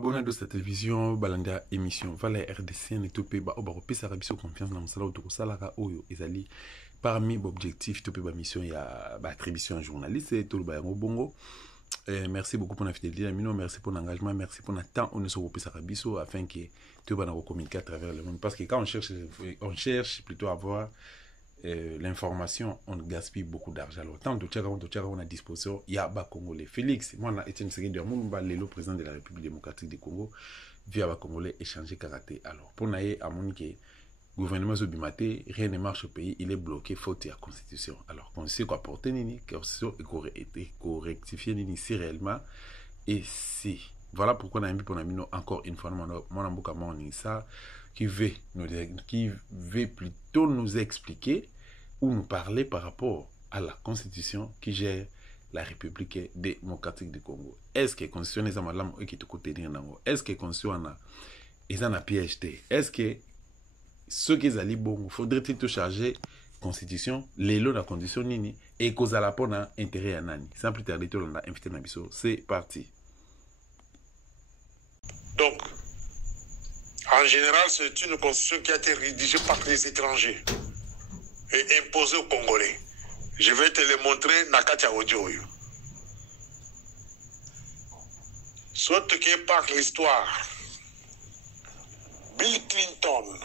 abonné de cette télévision balanda émission voilà RDC ne topé ba obarope sa rabiso confiance na musala autoko salaka oyo ezali parmi l'objectif topé ba mission ya ba attribution un journaliste et tout ba yango bongo. Merci beaucoup pour la fidélité Amino, merci pour l'engagement, merci pour le temps où nous sommes au Rabiso afin que tu vas nous communiquer à travers le monde. Parce que quand on cherche plutôt à avoir l'information, on gaspille beaucoup d'argent. Alors, tant de Tchaka, on a disposition, il y a bas Congolais. Félix, moi, on a été une série de Moumba, le président de la République démocratique du Congo, via bas Congolais échanger karaté. Alors, pour naïe à Monique, gouvernement Zobimaté, rien ne marche au pays, il est bloqué faute de la constitution. Alors, on sait quoi porter Nini, constitution est correctifiée Nini si réellement et si. Voilà pourquoi on a mis pour nous encore une fois mon amboka ça qui veut plutôt nous expliquer ou nous parler par rapport à la constitution qui gère la République démocratique du Congo. Est-ce que la constitution est en train de côté de nous? Est-ce que la constitution est en PhD? Est-ce que ce qui est bon, faudrait-il te charger constitution, les lois de la condition nini et cause à la peau n'a intérêt à nani. Sans plus tarder, on a invité Nabiso. C'est parti. Donc, en général, c'est une constitution qui a été rédigée par les étrangers et imposée aux Congolais. Je vais te le montrer Nakatia Audio. Soit que par l'histoire, Bill Clinton,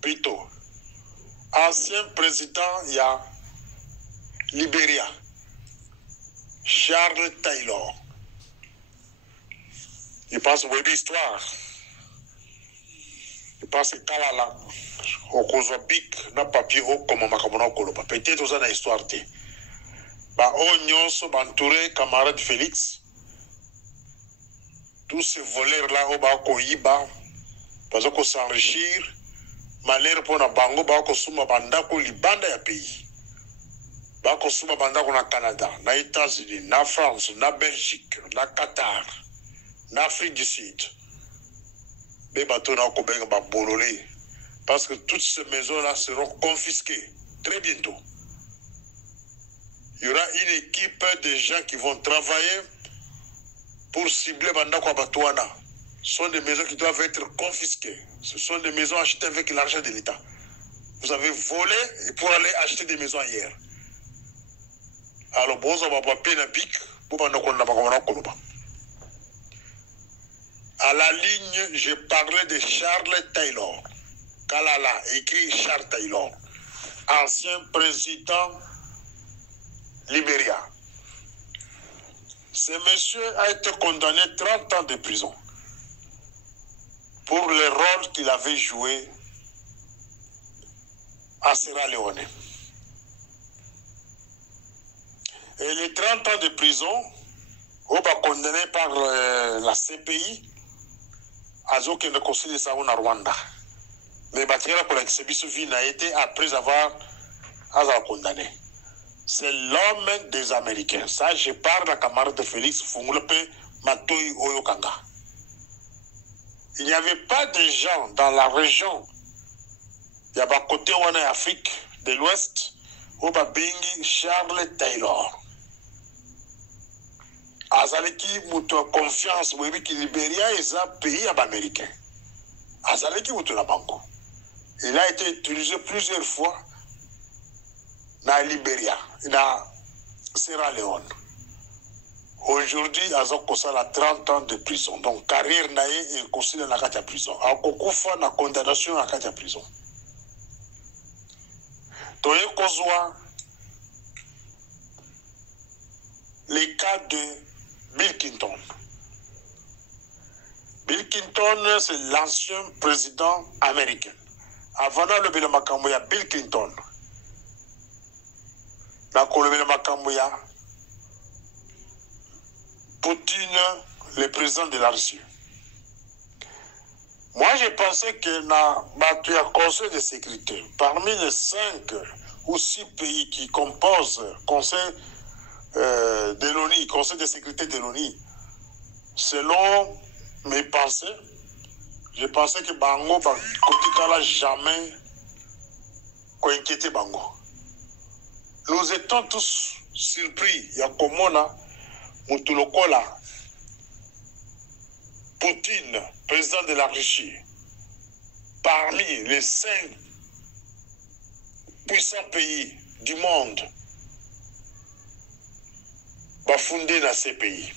plutôt, ancien président, il y a Libéria, Charles Taylor. Il passe au histoire. Il passe Kalala, au Kozobik, na papier au comme Makamona Koloba. Peut-être aux années histoire. Bah, on y entouré camarade Félix. Tous ces voleurs-là, au bas, Koyiba, parce qu'on s'enrichir. Malheur pour na bango ba ko suma banda ko libanda ya pays ba ko suma banda ko na Canada na États-Unis na France na Belgique na Qatar na Afrique du Sud be bato na ko benga ba bololé parce que toutes ces maisons là seront confisquées très bientôt. Il y aura une équipe de gens qui vont travailler pour cibler banda ko batouana. Ce sont des maisons qui doivent être confisquées. Ce sont des maisons achetées avec l'argent de l'État. Vous avez volé et pour aller acheter des maisons ailleurs. Alors, bon, ça va pas peine pic pour à la ligne, je parlais de Charles Taylor. Kalala, écrit Charles Taylor, ancien président Libéria. Ce monsieur a été condamné 30 ans de prison pour le rôle qu'il avait joué à Sierra Leone. Et les 30 ans de prison, condamné par la CPI, Azo qui ne considère ça au Rwanda. Mais Batriera pour l'exhibition a été après avoir condamné. C'est l'homme des Américains. Ça, je parle de la camarade de Félix Funglepe Matoyi Oyokanga. Il n'y avait pas de gens dans la région, il y a un côté où on est Afrique de l'Ouest, où on a Bengi Charles Taylor. Azaleki muto confiance, oui, que Libéria est un pays américain. Azaleki muto la banco. Il a été utilisé plusieurs fois dans Libéria, dans Sierra Leone. Aujourd'hui, Azokosala a 30 ans de prison. Donc, carrière naïe est considérée dans la prison. Akokufa na condamnation à la prison. Donc, les cas de Bill Clinton. Bill Clinton, c'est l'ancien président américain. Avant le Bill Makamouya, Bill Clinton. La Colombie Makamouya. Poutine, le président de la Russie. Moi, je pensais que dans le Conseil de sécurité, parmi les 5 ou 6 pays qui composent le Conseil de l'ONU, Conseil de sécurité de l'ONU, selon mes pensées, je pensais que Bango, Kotikala, jamais inquiété Bango. Nous étions tous surpris. Il y a comme on a Mutulokola Poutine, président de la Russie, parmi les 5 puissants pays du monde, va fonder dans ces pays,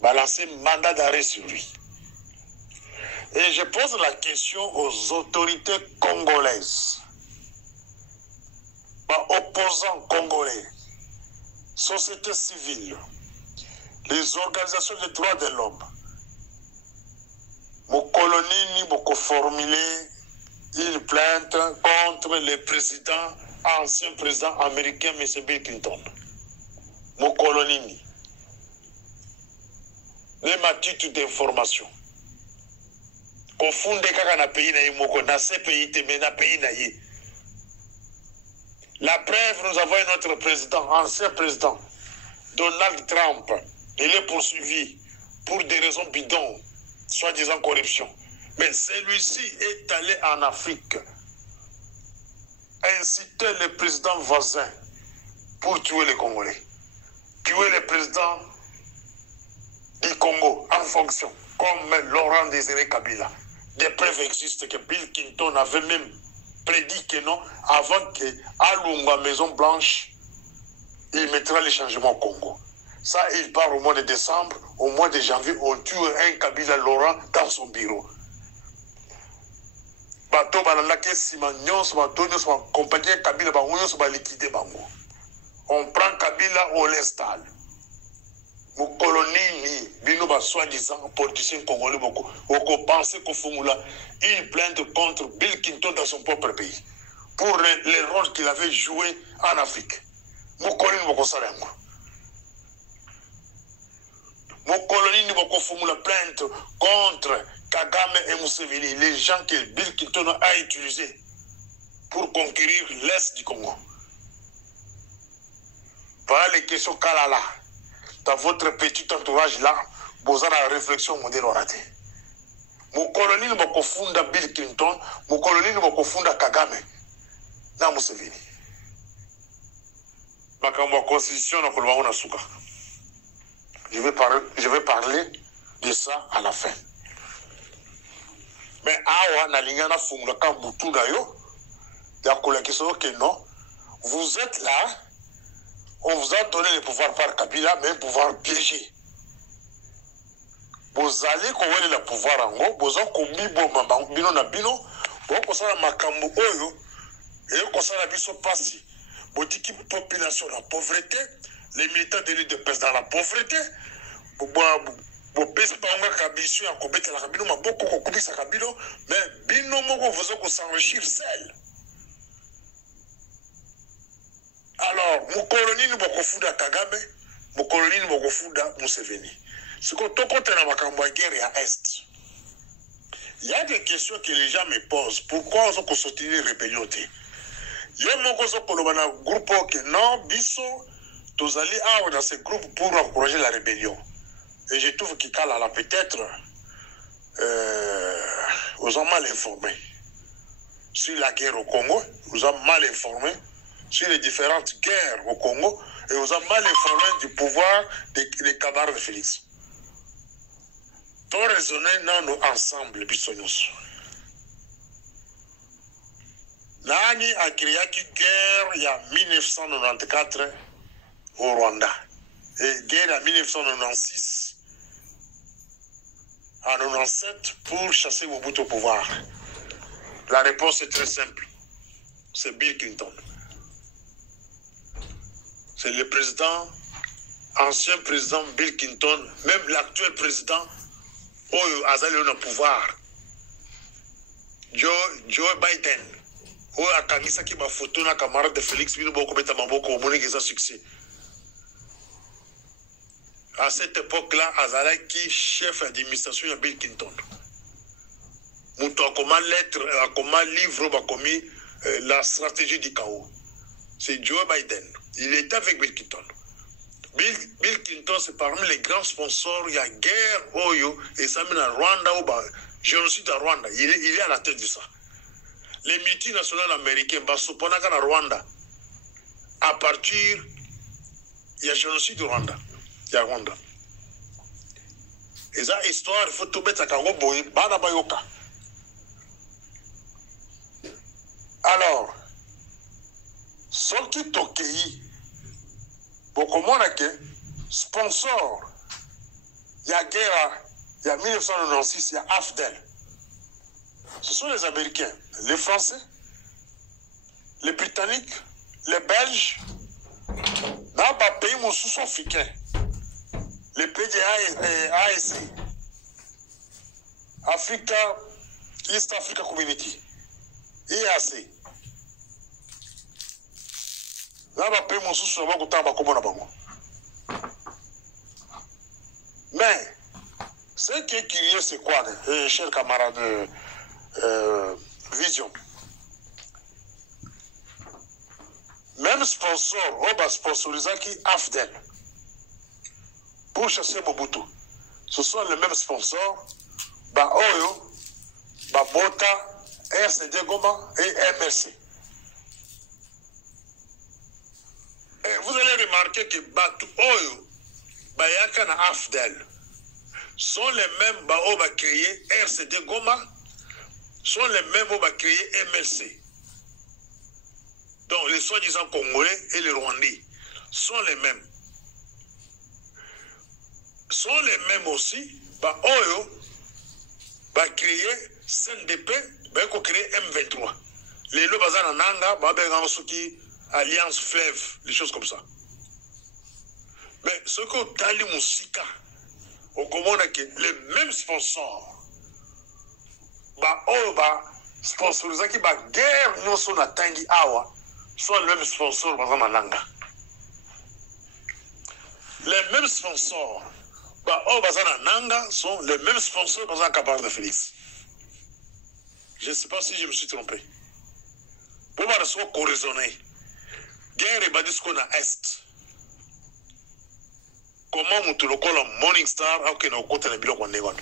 va lancer mandat d'arrêt sur lui. Et je pose la question aux autorités congolaises, opposants congolais, société civile, les organisations des droits de l'homme, mon colonie beaucoup formuler une plainte contre le président, ancien président américain, M. Bill Clinton. Mon colonie, même à titre d'information. Confonde kaka na pays na yimoko na ce pays te mais na pays na yé. La preuve, nous avons notre président, ancien président, Donald Trump. Il est poursuivi pour des raisons bidons, soi-disant corruption. Mais celui-ci est allé en Afrique, inciter les présidents voisins pour tuer les Congolais. Tuer les présidents du Congo en fonction, comme Laurent Désiré Kabila. Des preuves existent que Bill Clinton avait même prédit que non, avant qu'à Lunga, Maison Blanche, il mettra les changements au Congo. Ça, il part au mois de décembre, au mois de janvier, on tue un Kabila Laurent dans son bureau. Bato balalake sima nyonso bato nyonso ba compagnie Kabila ba nyonso ba liquider bango. On prend Kabila, on l'installe. Mon colonie, bino ba soi-disant politicien congolais beaucoup, on pensait qu'on formula une plainte contre Bill Clinton dans son propre pays pour les rôles qu'il avait joué en Afrique. Mon colonie beaucoup salengo. Mon colonie beaucoup formula plainte contre Kagame et Museveni, les gens que Bill Clinton a utilisés pour conquérir l'Est du Congo. Voilà les questions Kalala. Dans votre petit entourage là, vous avez la réflexion modèle raté. Mon colonie ne va confondre Bill Clinton, mon colonie ne va confondre Kagame. Na Museveni. Ma constitution na kolwa na suka. Je vais parler de ça à la fin. Mais awa na lingana fungula kambutu na yo, ya kola question que non, vous êtes là. On vous a donné le pouvoir par Kabila, mais un pouvoir piégé. Vous allez connaître le pouvoir en haut, vous avez commis bino na bino, vous avez makambo oyo, et vous avez biso passi. Vous avez dit population la pauvreté, les militants de l'île de pèse dans la pauvreté, vous pèse pas en kabisu en kobete la kabino, mais beaucoup kokubi sa kabino, mais bino moko vous avez s'enrichir seul. Alors, mon colonie ne va pas foutre Kagame, mon colonie ne va pas foutre Museveni. Ce que tout côté dans ma guerre à Est. Il y a des questions que les gens me posent. Pourquoi on a sorti les rébellions? Il y a un groupe qui non, biso, tous allés dans ce groupe pour encourager la rébellion. Et je trouve qu'il là peut-être vous ont mal informés sur la guerre au Congo, vous ont mal informés sur les différentes guerres au Congo et vous avez mal informé du pouvoir des cabards de Félix. Tout raisonner nous ensemble, bisonyos. Nani a créé une guerre il y a 1994 au Rwanda et guerre en 1996 en 1997 pour chasser Mobutu au pouvoir. La réponse est très simple. C'est Bill Clinton. C'est le président, ancien président Bill Clinton, même l'actuel président, Oyo Azali au pouvoir. Joe Biden, Oyo Akangisa qui m'a photo na camarade de Félix Bilboko Beta Maboko au Monique a succès. À cette époque-là, Azali qui chef d'administration de Bill Clinton. Mouton a comment lettre, a comment livre, a commis la stratégie du chaos. C'est Joe Biden. Il était avec Bill Clinton. Bill Clinton, c'est parmi les grands sponsors. Il y a guerre, Oyo, et ça mène à Rwanda, génocide à Rwanda. Il est à la tête de ça. Les multinationales américaines, Basoponaka à Rwanda. À partir, il y a génocide au Rwanda. Il y a Rwanda. Et ça, histoire, il faut tout mettre à Kango Boye, Bana Bayoka. Alors, ce qui tokei, beaucoup moins que sponsor, il y a guerre, il y a 1996, il y a AFDEL. Ce sont les Américains, les Français, les Britanniques, les Belges, dans les pays sous-africains, les pays de AEC, Africa, East Africa Community, EAC. Dans les pays sous-africains, mais ce qui est curieux, c'est quoi, chers camarades Vision? Même sponsor, on va sponsoriser qui AFDEL pour chasser Mobutu. Ce sont les mêmes sponsors, bah Oyo, bah Bota, RCD Goma et MRC. Et vous allez remarquer que Batu Oyo, bah Yakana AFDEL sont les mêmes bah on va créer RCD Goma, sont les mêmes on va créer MLC. Donc les soi-disant Congolais et les Rwandais sont les mêmes. Sont les mêmes aussi, bah Oyo va créer CNDP, bah il créer M23. Les Lobazan Nanga, bah ben Suki, Alliance Fleuve, les choses comme ça. Mais ce que Tali Moussika, au commande que les mêmes sponsors, bah Oyo va sponsoriser qui va guerre nous sur la Tangi Awa. Soit les mêmes sponsors, par exemple, Nanga. Les mêmes sponsors, Nanga sont les mêmes sponsors, par exemple, Kabar de Félix. Je ne sais pas si je me suis trompé. Pour voir ce qu'on raisonner, guerre et badis qu'on a Est. Comment on te le colle en Morning Star, alors qu'on a au côté de Bilo Kwandegon.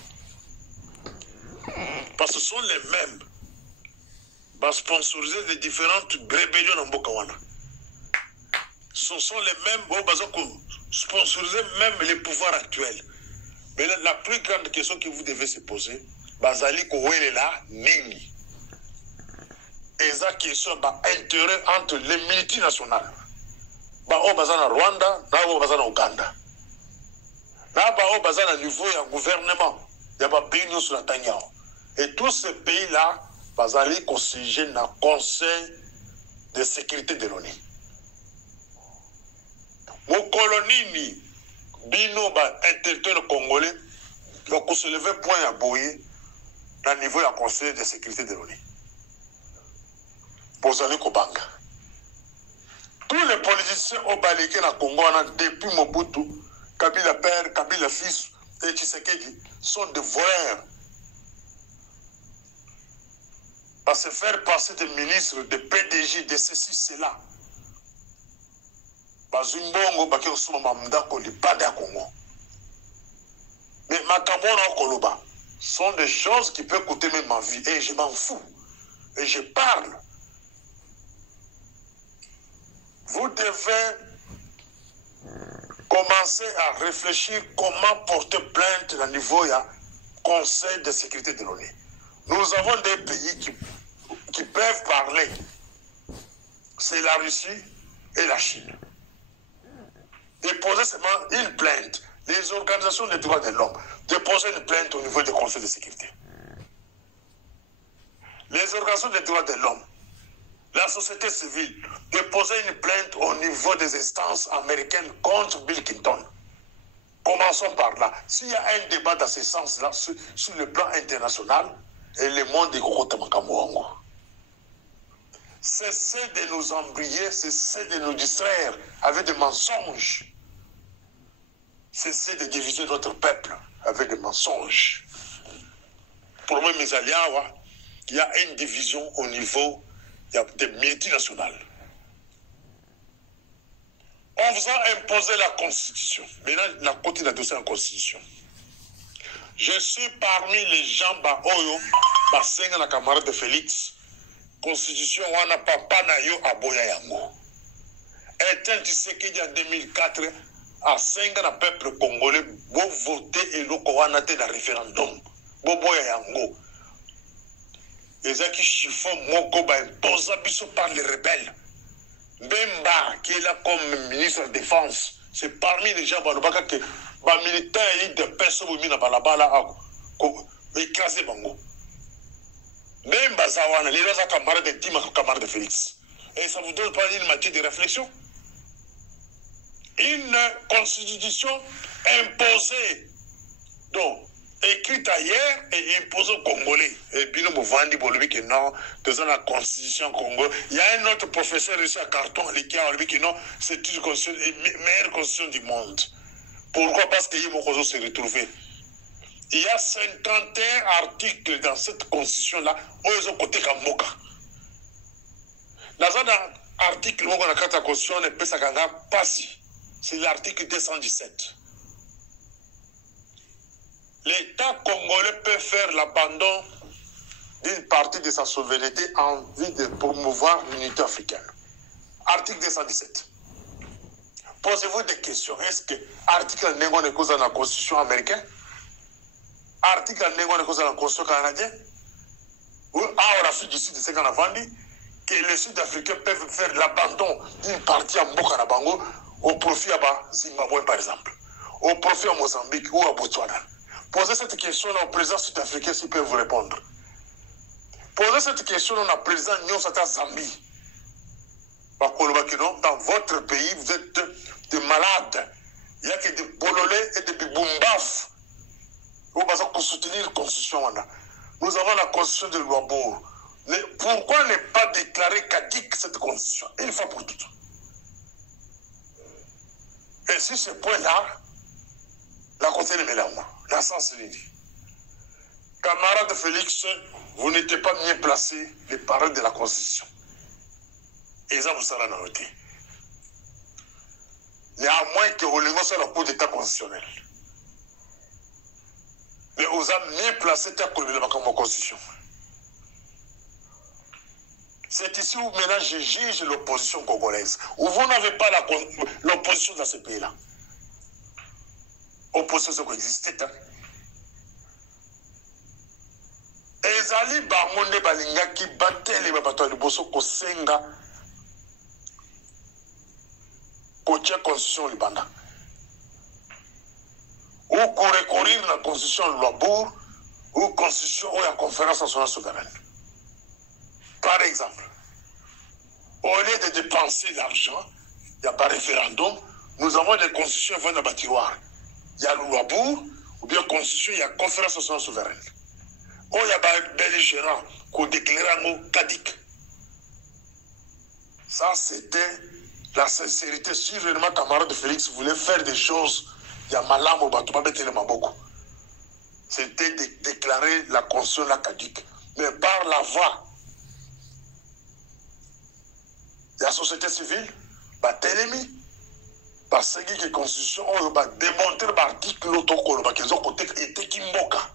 Parce que ce sont les mêmes. Va sponsoriser les différentes rébellions en Bokawana. Ce sont les mêmes, sponsoriser même les pouvoirs actuels. Mais la plus grande question que vous devez se poser, Bazali Kouele là, Nini. Et ça question intérêt entre les multinationales. Au Bazana Rwanda, au Bazana Ouganda. Au Bazana niveau du gouvernement, il y a pas pays sur la Tanya. Et tous ces pays-là, Bazali consigne dans le Conseil de sécurité de l'ONU. Mon colonie, Bino, intellectuel congolais, donc on se levait point à Boye dans le niveau du Conseil de sécurité de l'ONU. Bozali Kobanga. Tous les politiciens au balayé dans le Congo, depuis Mobutu, Kabila père, Kabila fils et Tshisekedi, sont des voleurs. À se faire passer des ministres, des PDG, de ceci, cela. Bazumbongo, Bakirosuma Mamdako, les Bada Congo. Mais Makamona Koloba sont des choses qui peuvent coûter même ma vie. Et je m'en fous. Et je parle. Vous devez commencer à réfléchir comment porter plainte au niveau du Conseil de sécurité de l'ONU. Nous avons des pays qui peuvent parler. C'est la Russie et la Chine. Déposer seulement une plainte. Les organisations des droits de l'homme, déposer une plainte au niveau du Conseil de sécurité. Les organisations des droits de l'homme, la société civile, déposer une plainte au niveau des instances américaines contre Bill Clinton. Commençons par là. S'il y a un débat dans ce sens-là, sur le plan international, et le monde est Kokotamakamuango. Cessez de nous embrayer, cessez de nous distraire avec des mensonges. Cessez de diviser notre peuple avec des mensonges. Pour moi, mes alliés, il y a une division au niveau des multinationales. On vous a imposé la Constitution. Maintenant, la côté de la dossier en Constitution. Je suis parmi les gens Baoyo, Basenga la camarade de Félix. Constitution, on n'a pas Panayo à Boya Yango. Et tel Tshisekedi en 2004 à 5 ans le peuple congolais bo voter et le wana te na référendum bo boya yango ezaki chiffon moko ba imposa biso par les rebelles. Bemba qui est là comme ministre de défense, c'est parmi les gens balobaka que ba militaires et des personnes qui na balabala écraser bango. Bemba zawana les autres camarades de Tima camarades de Félix. Et ça vous donne pas une matière de réflexion. Une constitution imposée, donc écrite ailleurs et imposée aux Congolais. Et puis nous vendons pour lui que non, dans la constitution congolaise. Il y a un autre professeur ici à Carton qui a dit que non, c'est une constitution, la meilleure constitution du monde. Pourquoi? Parce qu'il y a beaucoup se retrouver. Il y a 51 articles dans cette constitution-là où ils ont côté Kamboka. Dans un article où on a la constitution, on peut s'agrandir passi. C'est l'article 217. L'État congolais peut faire l'abandon d'une partie de sa souveraineté en vue de promouvoir l'unité africaine. Article 217. Posez-vous des questions. Est-ce que l'article Négo n'est dans la Constitution américaine? Article Négo n'est dans la Constitution canadienne? Ou en Afrique du Sud, c'est qu'on a vendu que les Sud-Africains peuvent faire l'abandon d'une partie en Bokanabango au profit à Zimbabwe, par exemple, au profit à Mozambique ou à Botswana. Posez cette question-là au président sud-africain s'il peut vous répondre. Posez cette question-là au président Nyosata Zambie. Dans votre pays, vous êtes des malades. Il n'y a que des bololés et des biboumbaf. Vous pouvez soutenir la constitution. Nous avons la constitution de Luabour. Pourquoi ne pas déclarer caduque cette constitution une fois pour toutes? Et sur ce point-là, la côté de Mélamouan, la sens dit. Camarade Félix, vous n'étiez pas bien placé les paroles de la Constitution. Et ça, vous savez la noter. Il y a moins que vous l'avez sur le coup d'état constitutionnel. Mais vous avez bien placé ta Constitution. C'est ici où maintenant je juge l'opposition congolaise. Où vous n'avez pas l'opposition dans ce pays-là. Opposition qui existait. Ezali bangonde balinga qui battait les bateaux de Bosso Kosenga. Kotia constitution libanda. Ou recourir à la constitution de Luabour ou constitution ou la conférence nationale souveraine. Par exemple, au lieu de dépenser l'argent, il n'y a pas de référendum, nous avons des constitutions qui vont dans le tiroir. Il y a le Luabour, ou bien constitution, il y a conférence nationale souveraine. Ou il y a des belligérants qui déclarent un caduc. Ça, c'était la sincérité. Si vraiment camarade de Félix voulait faire des choses, il y a malam au bateau, c'était de déclarer la constitution la caduque. Mais par la voie, la société civile, Télémi, parce que la constitution, on va démontrer l'article qu'ils ont côté et Kimboka.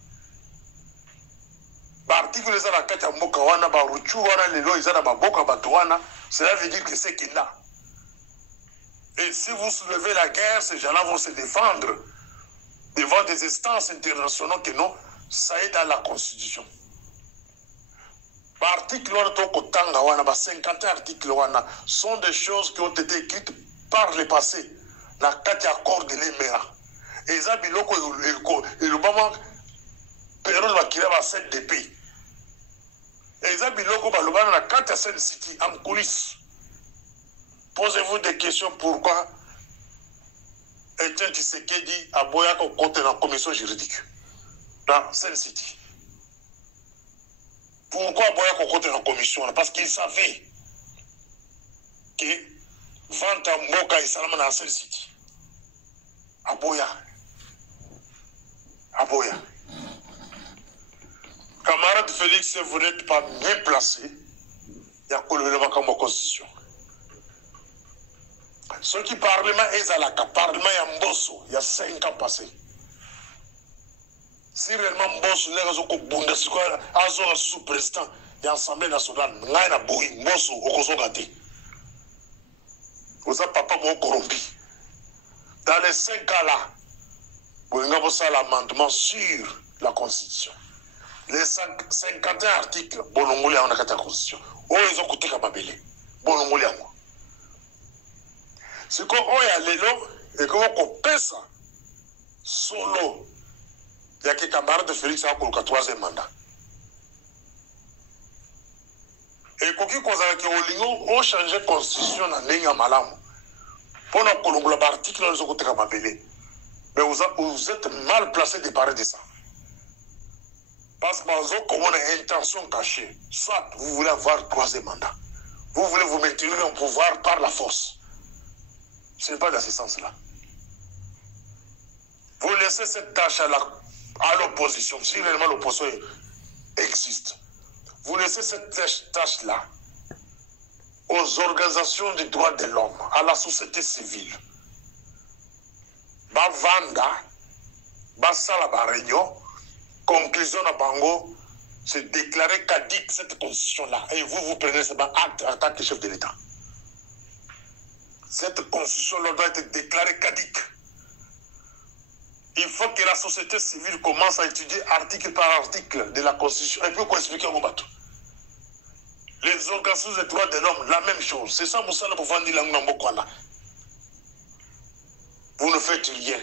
L'article les a la carte à Mokawana, Baruchu, les lois, ils ont la Boka Batouana, cela veut dire que c'est qu'il a. Et si vous soulevez la guerre, ces gens-là vont se défendre devant des instances internationales que non, ça est dans la Constitution. L'article 50 articles sont des choses qui ont été écrites par le passé. La carte accord de l'Emera. Et ça, biloko et le moment période va qu'il y a 7 DP. Et ça, biloko balobana la carte à Sen City en coulisses. Posez-vous des questions pourquoi Etienne Tshisekedi a boya qu'on compte dans la commission juridique dans Sen City. Pourquoi boya qu'on compte dans la commission? Parce qu'il savait que Vanta Moka et Salama dans Sen City. A boya. Camarade Félix, vous n'êtes pas bien placé. Il y a que le constitution. Ceux qui parlement est à la parlement il y a Mbosso, il y a 5 ans passés. Si réellement Mbosso n'est pas Bundesliga, un sous-président de l'Assemblée nationale, il y a Mbosso au Koso Gati. Vous avez papa mon corrompu. Dans les 5 cas-là, vous avez l'amendement sur la Constitution. Les 51 articles, bon, on a la Constitution. Oh, ils ont coûté comme Abélé. Bon, on a c'est qu'on a l'élo et qu'on peut ça solo. Il y a que camarade de Félix a pour le 3e mandat. Et quand on a changé la constitution dans le malam, pour nous l'article, nous avons été appelés. Mais vous êtes mal placé de parler de ça. Parce que vous avez comme une intention cachée. Soit vous voulez avoir 3e mandat. Vous voulez vous maintenir en pouvoir par la force. Ce n'est pas dans ce sens-là. Vous laissez cette tâche à l'opposition, si réellement l'opposition existe. Vous laissez cette tâche-là aux organisations des droits de l'homme, à la société civile. Bavanda, Basala Réunion, conclusion à Bango, c'est déclarer caduque cette constitution-là. Et vous prenez ce acte en tant que chef de l'État. Cette constitution-là doit être déclarée caduque. Il faut que la société civile commence à étudier article par article de la Constitution. Et puis, qu'on explique au bateau. Les organisations des droits de l'homme, la même chose. C'est ça, Moussa, pour vendre l'angle. Vous ne faites rien.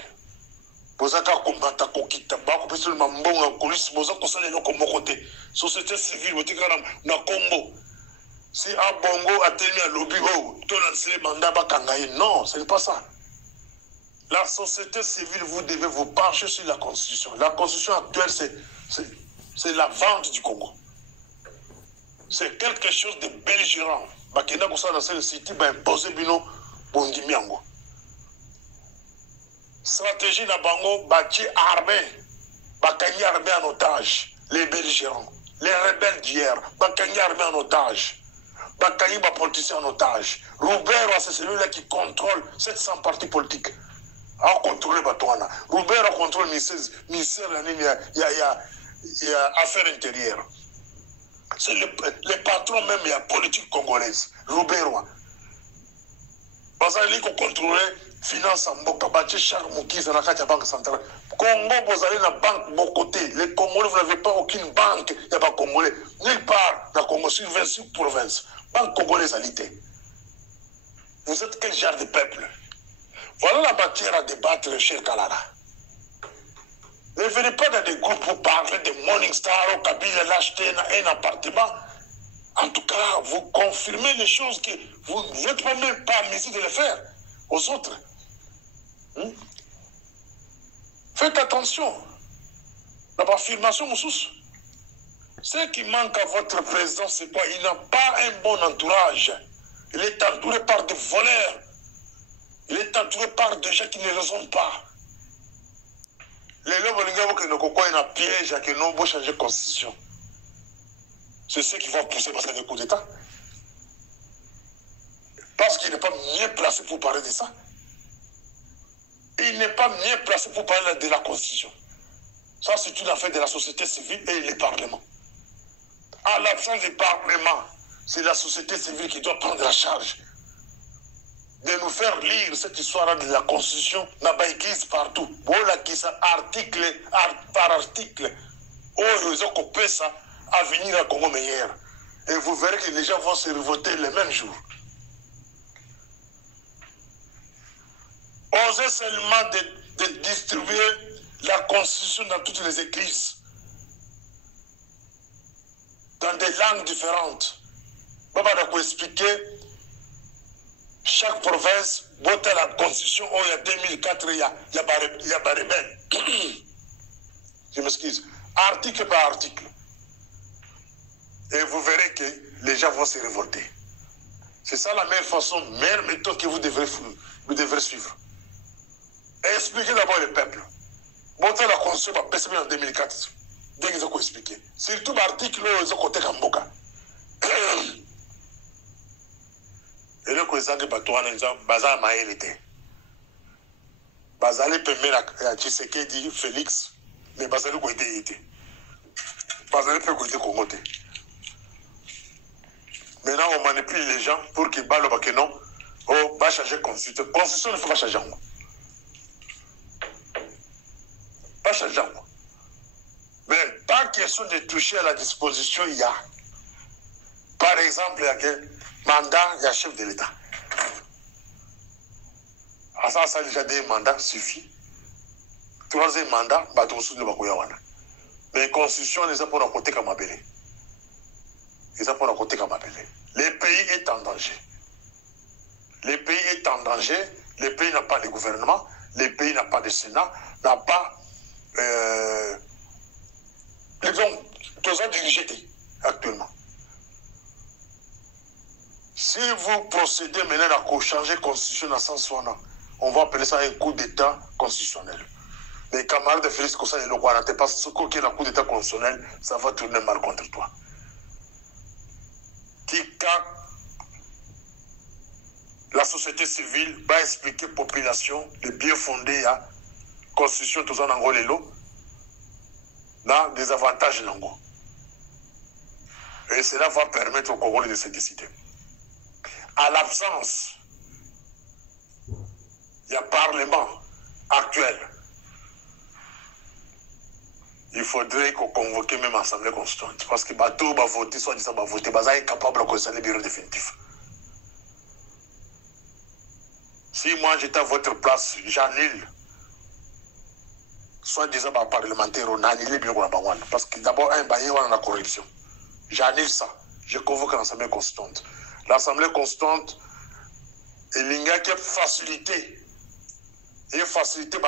Vous avez combattu à Kokita, vous avez le mambo, vous avez le côté. Société civile, vous avez le Congo. Si un bongo a tenu à lobby, non, ce n'est pas ça. La société civile, vous devez vous pencher sur la Constitution. La Constitution actuelle, c'est la vente du Congo. C'est quelque chose de belligérant. Bakena Kousa dans ce site, imposer Bino Bondimiango. Stratégie na Bango, bâti armée. Bakani armée en otage. Les belligérants. Les rebelles d'hier. Bakani armée en otage. Bakani politicien en otage. Roubert, c'est celui-là qui contrôle 700 partis politiques. A contrôlé Batouana. Roubert a contrôlé le ministère il y a affaires intérieures. C'est les patrons même, il y a politique congolaise. Roubert. Parce qu'il faut contrôler finance en Boka, bâtir chaque moukis dans la banque centrale. Congo, vous allez dans la banque de mon côté. Les Congolais, vous n'avez pas aucune banque. Il n'y a pas de Congolais. Nulle part dans le Congo, sur 26 provinces. Banque congolaise à l'ité. Vous êtes quel genre de peuple? Voilà la matière à débattre, cher Kalala. Ne venez pas dans des groupes pour parler de Morning Star ou Kabila l'acheter un appartement. En tout cas, vous confirmez les choses que vous n'êtes même pas amusé de les faire aux autres. Faites attention. L'affirmation, Moussous. Ce qui manque à votre président, c'est quoi? Il n'a pas un bon entourage. Il est entouré par des voleurs. Il est entouré par des gens qui ne raisonnent pas. Les gens qui ont un piège à qui n'ont pas changé de constitution. C'est ceux qui vont pousser parce qu'il y a des coups d'État. Parce qu'il n'est pas mieux placé pour parler de ça. Il n'est pas mieux placé pour parler de la constitution. Ça, c'est une affaire de la société civile et les parlements. À l'absence du parlement, c'est la société civile qui doit prendre la charge de nous faire lire cette histoire de la Constitution, n'a pas écrit partout. Voilà qui ça, article par article. Oh, ils ont coupé ça à venir à Congo meilleur. Et vous verrez que les gens vont se révolter le même jour. Osez seulement de distribuer la Constitution dans toutes les églises, dans des langues différentes. Baba n'a expliquer. Chaque province vote la constitution. Oh, il y a 2004, il y a Barébel. Je m'excuse. Article par article. Et vous verrez que les gens vont se révolter. C'est ça la meilleure façon, meilleure méthode que vous devrez suivre. Et expliquez d'abord le peuple. Voter la constitution par PCB en 2004. Dès qu'ils ont expliqué. Surtout l'article, ils ont côté Kamboka. Et le président de Batouana, ils ont bazar à maïlité. Bazar les permet à Tshisekedi Félix, mais bazar le côté été. Bazar le côté Congoté. Maintenant, on manipule les gens pour qu'ils parlent au non. Oh, va changer la constitution. La constitution ne faut pas changer. changer. Mais pas question de toucher à la disposition, il y a. Par exemple, il y a un mandat, il y a chef de l'État. À ça, ça déjà des mandats suffit. Troisième mandat, mais la constitution, les a pour la côté comme appelé. Les a pour la côté comme appelé. Le pays est en danger. Le pays est en danger. Le pays n'a pas de gouvernement. Le pays n'a pas de Sénat. N'a pas. Donc, tous ont dirigé actuellement. Si vous procédez maintenant à changer la constitution dans sens on va appeler ça un coup d'État constitutionnel. Les camarades de Félix Kossa et le Rwanda, tu pas ce qu'il y a un coup d'État constitutionnel, ça va tourner mal contre toi. La société civile va expliquer à la population le bien fondé à la constitution tout ça dans Angolelo, dans des avantages Nango. Et cela va permettre au Congolais de se décider. À l'absence, il y a Parlement actuel. Il faudrait qu'on convoque même l'Assemblée constituante. Parce que bateau va voter, soit disant va voter, ils sont incapables de constituer le bureau définitif. Si moi j'étais à votre place, j'annule. Soit disant parlementaire, on annule le bureau de la. Parce que d'abord, un baillet, on a la corruption. J'annule ça. Je convoque l'Assemblée constituante. L'Assemblée constituante, il y a une facilité. Et facilité,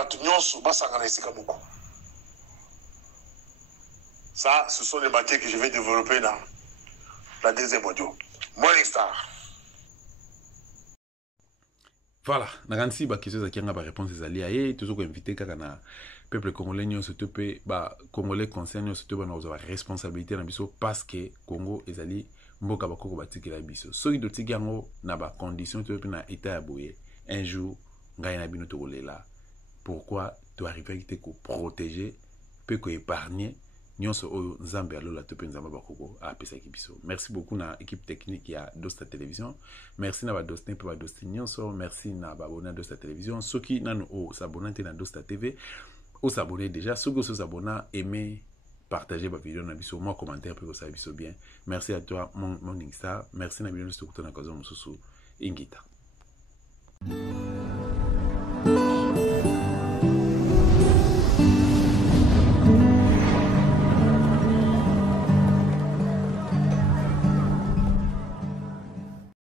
ça, ce sont les matières que je vais développer dans la deuxième audio. Morning Star. Voilà, nakansi ba question za kianga ba réponse ezali aye toujours ko inviter kaka na peuple congolais nyonso to pe ba congolais conscient nyonso to ba na ba responsabilité na biso parce que Congo ezali mboka bakoko batikela biso. Soki do tiki yango na ba condition to pe na état ya boye un jour ngai na bino to kolela. Pourquoi tu arriver à te protéger pe ko épargner nyonso oyo nzambe alola to pe nzamba bakoko a pesa kibiso. Merci beaucoup na équipe technique ya Dosta Télévision. Merci na ba Dostin pe ba Dostin nyonso. Merci na ba abonné Dosta Télévision. Soki nanu o s'abonner na Dosta TV, o s'abonner déjà. Soki o s'abonner, aimer, partager ma vidéo na biso, moi commentaire pe ko sa biso bien. Merci à toi mon Morning Star. Merci na biso to kutana kazo mususu ingita.